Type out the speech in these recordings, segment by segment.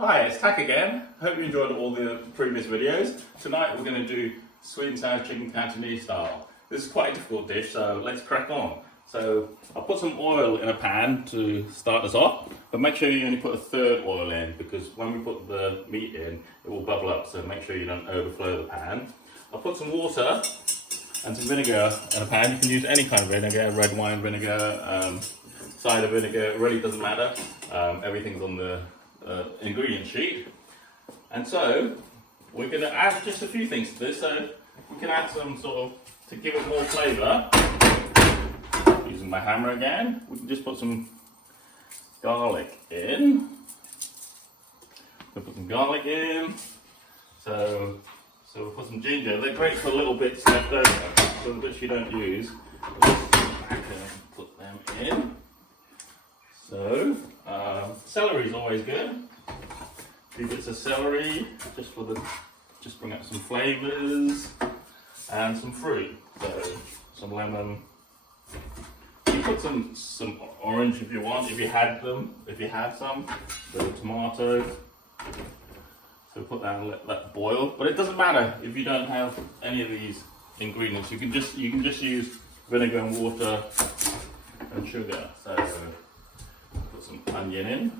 Hi, it's Tak again. Hope you enjoyed all the previous videos. Tonight we're going to do sweet and sour chicken Cantonese style. This is quite a difficult dish, so let's crack on. So I'll put some oil in a pan to start us off, but make sure you only put a third oil in because when we put the meat in, it will bubble up, so make sure you don't overflow the pan. I'll put some water and some vinegar in a pan. You can use any kind of vinegar, red wine vinegar, cider vinegar, it really doesn't matter. Everything's on the ingredient sheet. And so we're going to add just a few things to this. So we can add some sort of, to give it more flavour, using my hammer again, we can just put some garlic in. We'll put some garlic in. So we'll put some ginger. They're great for little bits left over, so the bits you don't use, we'll just put them in. So celery is always good. A few bits of celery, just bring up some flavours, and some fruit. So some lemon. You put some orange if you want, if you had some. So tomato. So put that and let that boil. But it doesn't matter if you don't have any of these ingredients. You can just use vinegar and water and sugar. So put some onion in.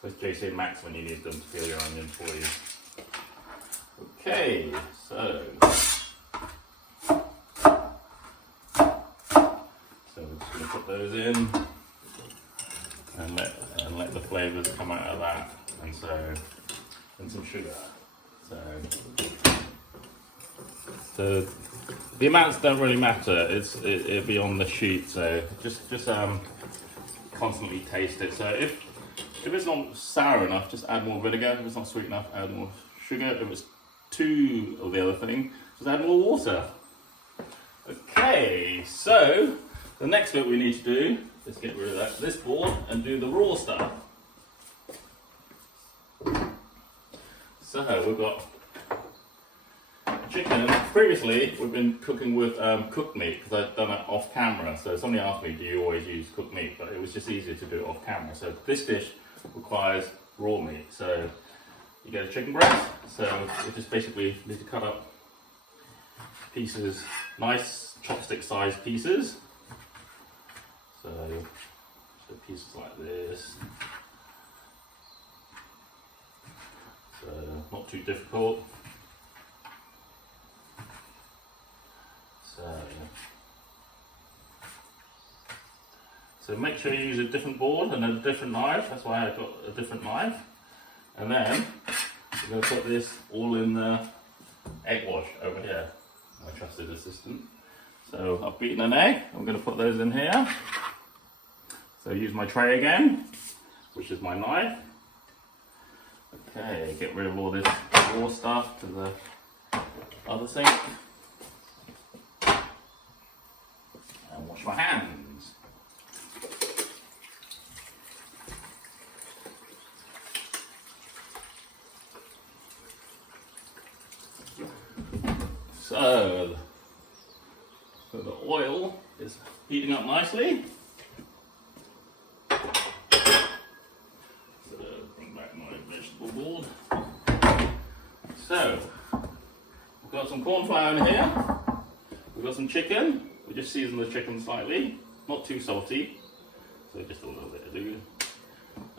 Where's JC Max when you need them to peel your onion for you? Okay, so we're just going to put those in and let the flavours come out of that, and some sugar. So the amounts don't really matter. It'll be on the sheet. So just constantly taste it. So if it's not sour enough, just add more vinegar. If it's not sweet enough, add more sugar. If it's too of the other thing, just add more water. Okay, so the next bit we need to do is get rid of this board and do the raw stuff. So we've got chicken. Previously we've been cooking with cooked meat because I've done it off camera. So somebody asked me, do you always use cooked meat? But it was just easier to do it off camera. So this dish requires raw meat. So you get a chicken breast. So we just basically need to cut up pieces, nice chopstick sized pieces. So pieces like this. So not too difficult. So make sure you use a different board and a different knife. That's why I got a different knife. And then we're going to put this all in the egg wash over here. My trusted assistant. So I've beaten an egg. I'm going to put those in here. So use my tray again, which is my knife. Okay, get rid of all this raw stuff to the other sink. And wash my hands. So the oil is heating up nicely. So bring back my vegetable board. So we've got some corn flour in here. We've got some chicken. We just season the chicken slightly, not too salty. So just a little bit of do.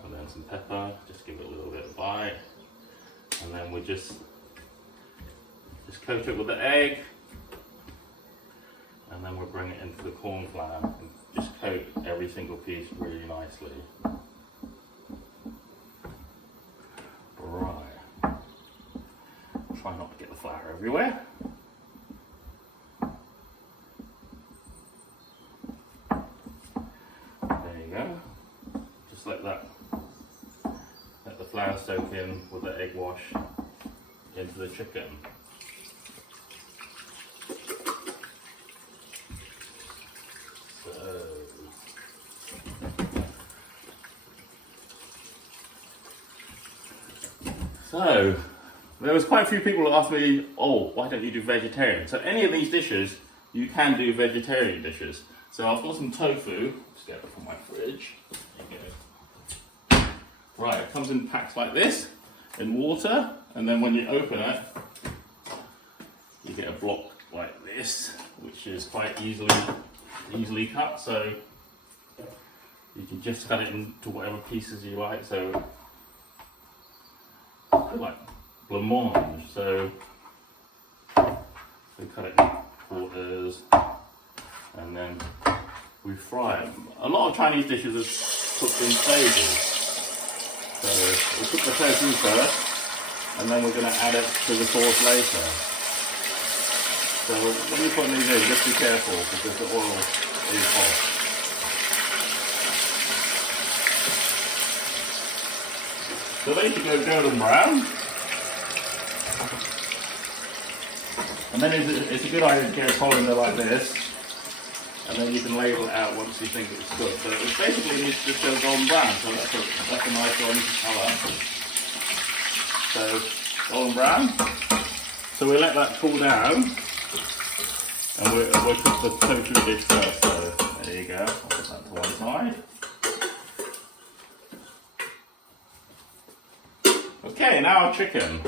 And then some pepper, just give it a little bit of bite. And then we just coat it with the egg, and then we'll bring it into the corn flour and just coat every single piece really nicely. Right. Try not to get the flour everywhere. There you go. Just let the flour soak in with the egg wash into the chicken. So, there was quite a few people who asked me, oh, why don't you do vegetarian? So any of these dishes, you can do vegetarian dishes. So I've got some tofu, just get it from my fridge. There you go. Right, it comes in packs like this, in water, and then when you open it, you get a block like this, which is quite easily cut, so you can just cut it into whatever pieces you like. So like blancmange, so we cut it in quarters and then we fry it. A lot of Chinese dishes are cooked in stages. So we'll cook the tofu first and then we're going to add it to the sauce later. So when you put these in, just be careful because the oil is hot. So they need to go golden brown. And then it's a good idea to get a colander like this, and then you can label it out once you think it's good. So it basically needs to just go golden brown, so that's a nice orange colour. So golden brown. So we let that cool down, and we'll cook the tofu dish first. So there you go, I'll put that to one side. Okay, now our chicken.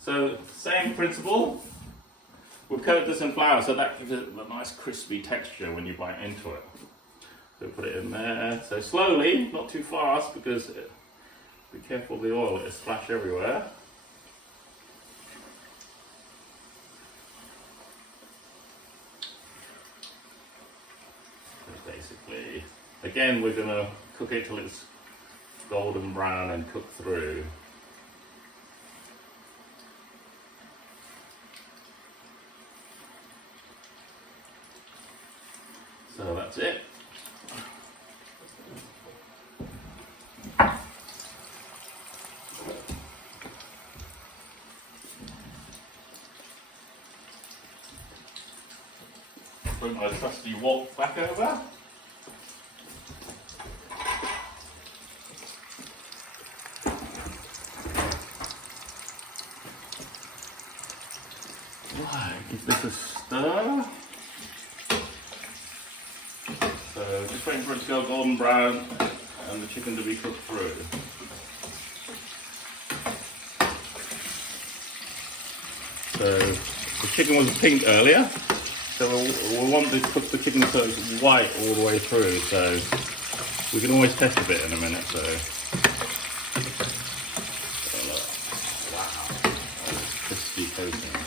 So same principle, we'll coat this in flour so that gives it a nice crispy texture when you bite into it. So put it in there, so slowly, not too fast because be careful of the oil, it'll splash everywhere. So basically, again we're going to cook it till it's golden brown and cook through. So that's it. Bring my trusty wok back over. Right, give this a stir. So just waiting for it to go golden brown and the chicken to be cooked through. So the chicken was pink earlier, so we'll want to cook the chicken so it's white all the way through. So we can always test a bit in a minute. So wow, crispy coating.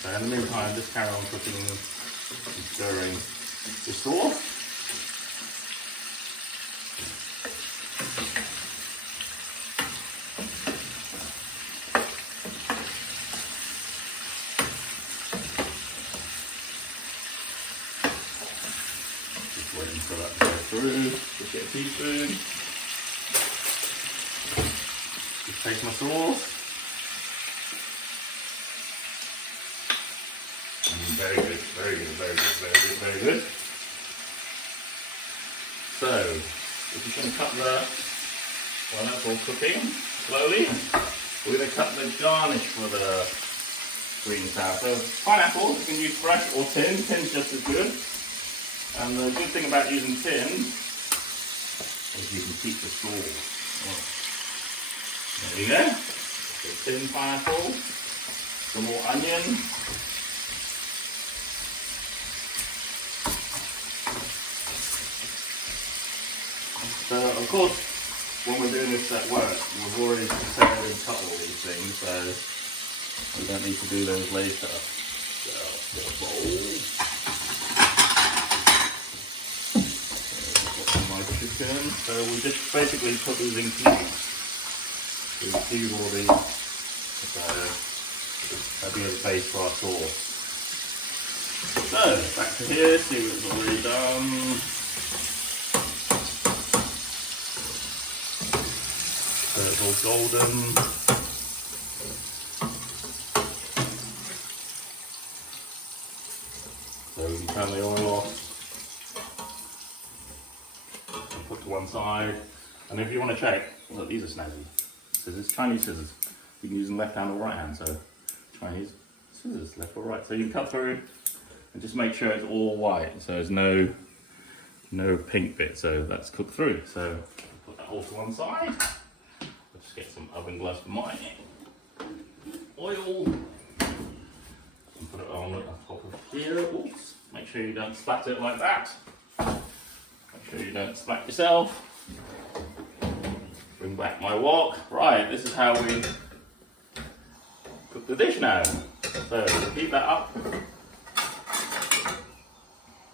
So in the meantime, just carry on cooking and stirring the sauce. Just waiting for that to go through. Just get a teaspoon. Just taste my sauce. Very good, very good, very good, very good, very good. So, if you can cut while that's all cooking, slowly, we're going to cut the garnish for the sweet and sour. So, pineapples, you can use fresh or tin. Tin's just as good. And the good thing about using tin is you can keep the sauce. There you go. So, tin pineapple, some more onion. So of course, when we're doing this at work, we've already prepared and cut all these things, so we don't need to do those later. So get a bowl. So my chicken. So we just basically put these in cubes. So we cube all these. So that'll be the base for our sauce. So back to here. See what's already done. So it's all golden. So we can turn the oil off and put to one side. And if you want to check, look, these are snazzy. Scissors, Chinese scissors. You can use them left hand or right hand. So Chinese scissors, left or right. So you can cut through and just make sure it's all white. So there's no pink bit. So that's cooked through. So that all to one side. Let's get some oven gloves for mine. Oil. And put it on the top of here. Oops. Make sure you don't splat it like that. Make sure you don't splat yourself. Bring back my wok. Right, this is how we cook the dish now. So we'll heat that up.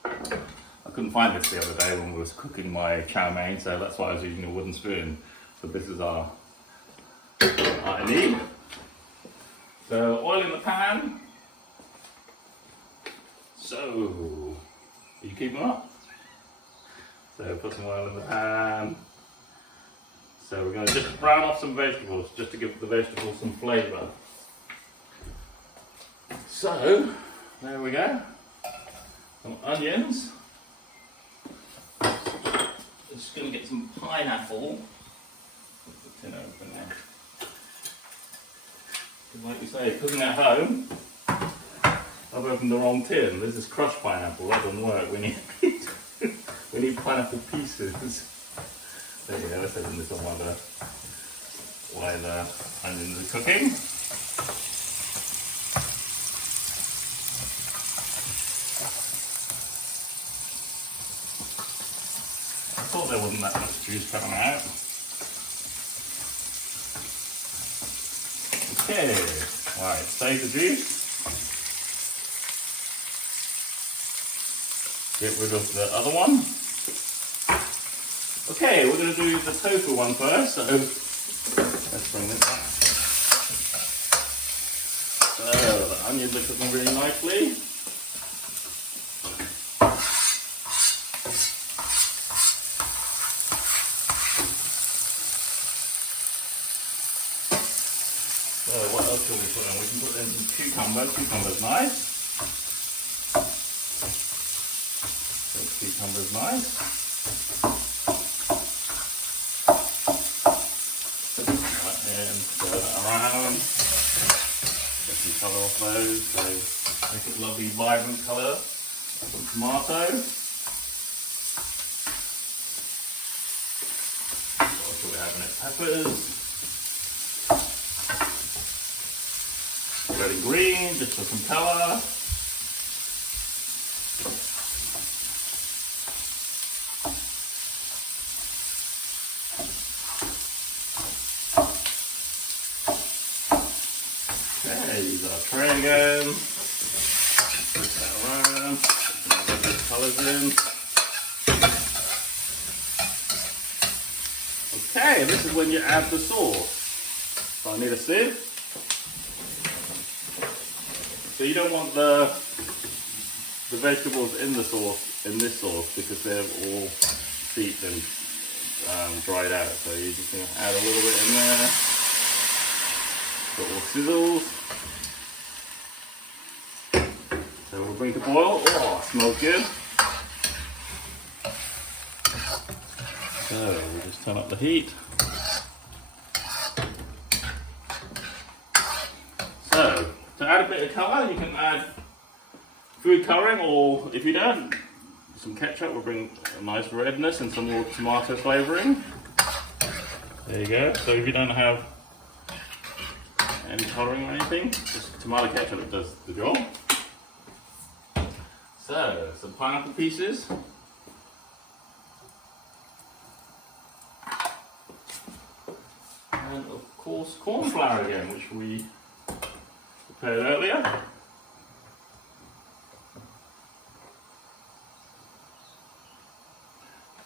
I couldn't find this the other day when we was cooking my chow mein, so that's why I was using a wooden spoon. So this is our I need. So oil in the pan. So, are you keeping up? So put some oil in the pan. So we're going to just brown off some vegetables, just to give the vegetables some flavour. So, there we go. Some onions. Just going to get some pineapple. Put the tin open there. Like we say, cooking at home, I've opened the wrong tin. This is crushed pineapple. That doesn't work. We need pineapple pieces. There you go. Let's open this on while the onions are cooking. I thought there wasn't that much juice coming out. Okay, right, save the juice. Get rid of the other one. Okay, we're going to do the tofu one first, so let's bring this back. So, the onions are cooking really nicely. So what else can we put in? We can put in some cucumbers. Cucumber's nice. So cucumber's nice. And stir that around. Get some colour off those. So make it lovely, vibrant colour. Some tomato. What else do we have in it? Peppers. Red and green, just for some colour. Okay, use our tray again. Put that around. Put some red colours in. Okay, this is when you add the sauce. So I need a sieve. So you don't want the vegetables in the sauce, in this sauce, because they're all steeped and dried out. So you're just going to add a little bit in there. So it all sizzles. So we'll bring to boil. Oh, it smells good. So we'll just turn up the heat. So, to add a bit of colour, you can add food colouring, or if you don't, some ketchup will bring a nice redness and some more tomato flavouring. There you go. So if you don't have any colouring or anything, just tomato ketchup does the job. So, some pineapple pieces. And of course corn flour again, which we prepared earlier.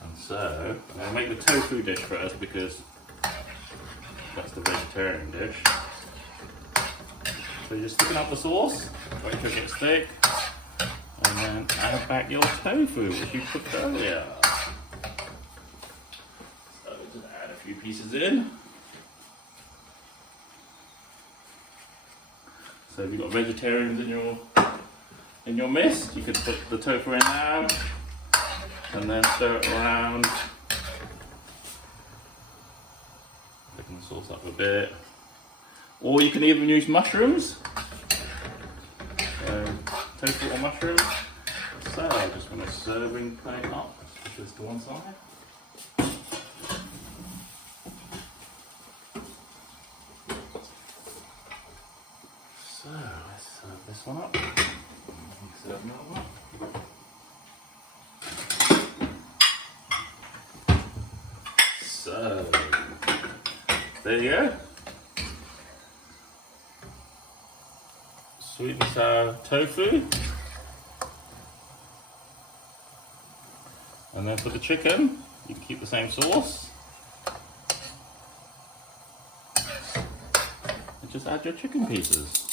And so, I'm going to make the tofu dish first because that's the vegetarian dish. So you're sticking up the sauce, wait till it gets thick, and then add back your tofu, which you cooked earlier. So just add a few pieces in. So if you've got vegetarians in your midst, you could put the tofu in now, and then stir it around. Picking the sauce up a bit. Or you can even use mushrooms. So, tofu or mushrooms. So I'm just going to serving plate up, push this to one side. this one up. Serve another one. So, there you go. Sweet and sour tofu. And then for the chicken, you can keep the same sauce. And just add your chicken pieces.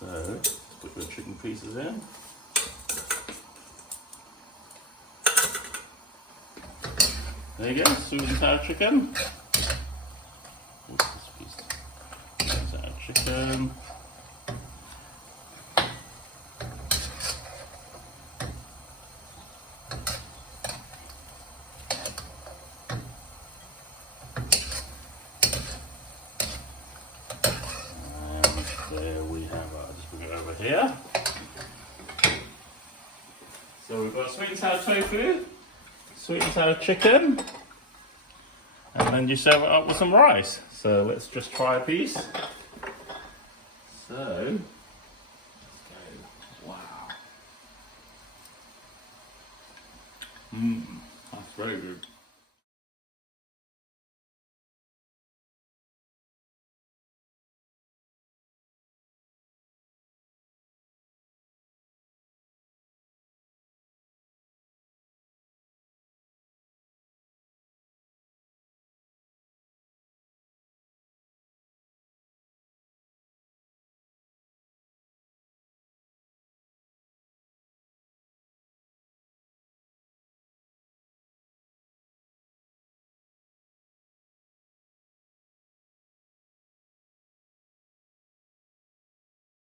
So, put your chicken pieces in. There you go, sweet and sour chicken. What's this piece? Sweet and sour chicken. There we have our, just bring it over here. So we've got sweet and sour tofu, sweet and sour chicken, and then you serve it up with some rice. So let's just try a piece. So, let's go. Wow. That's very good.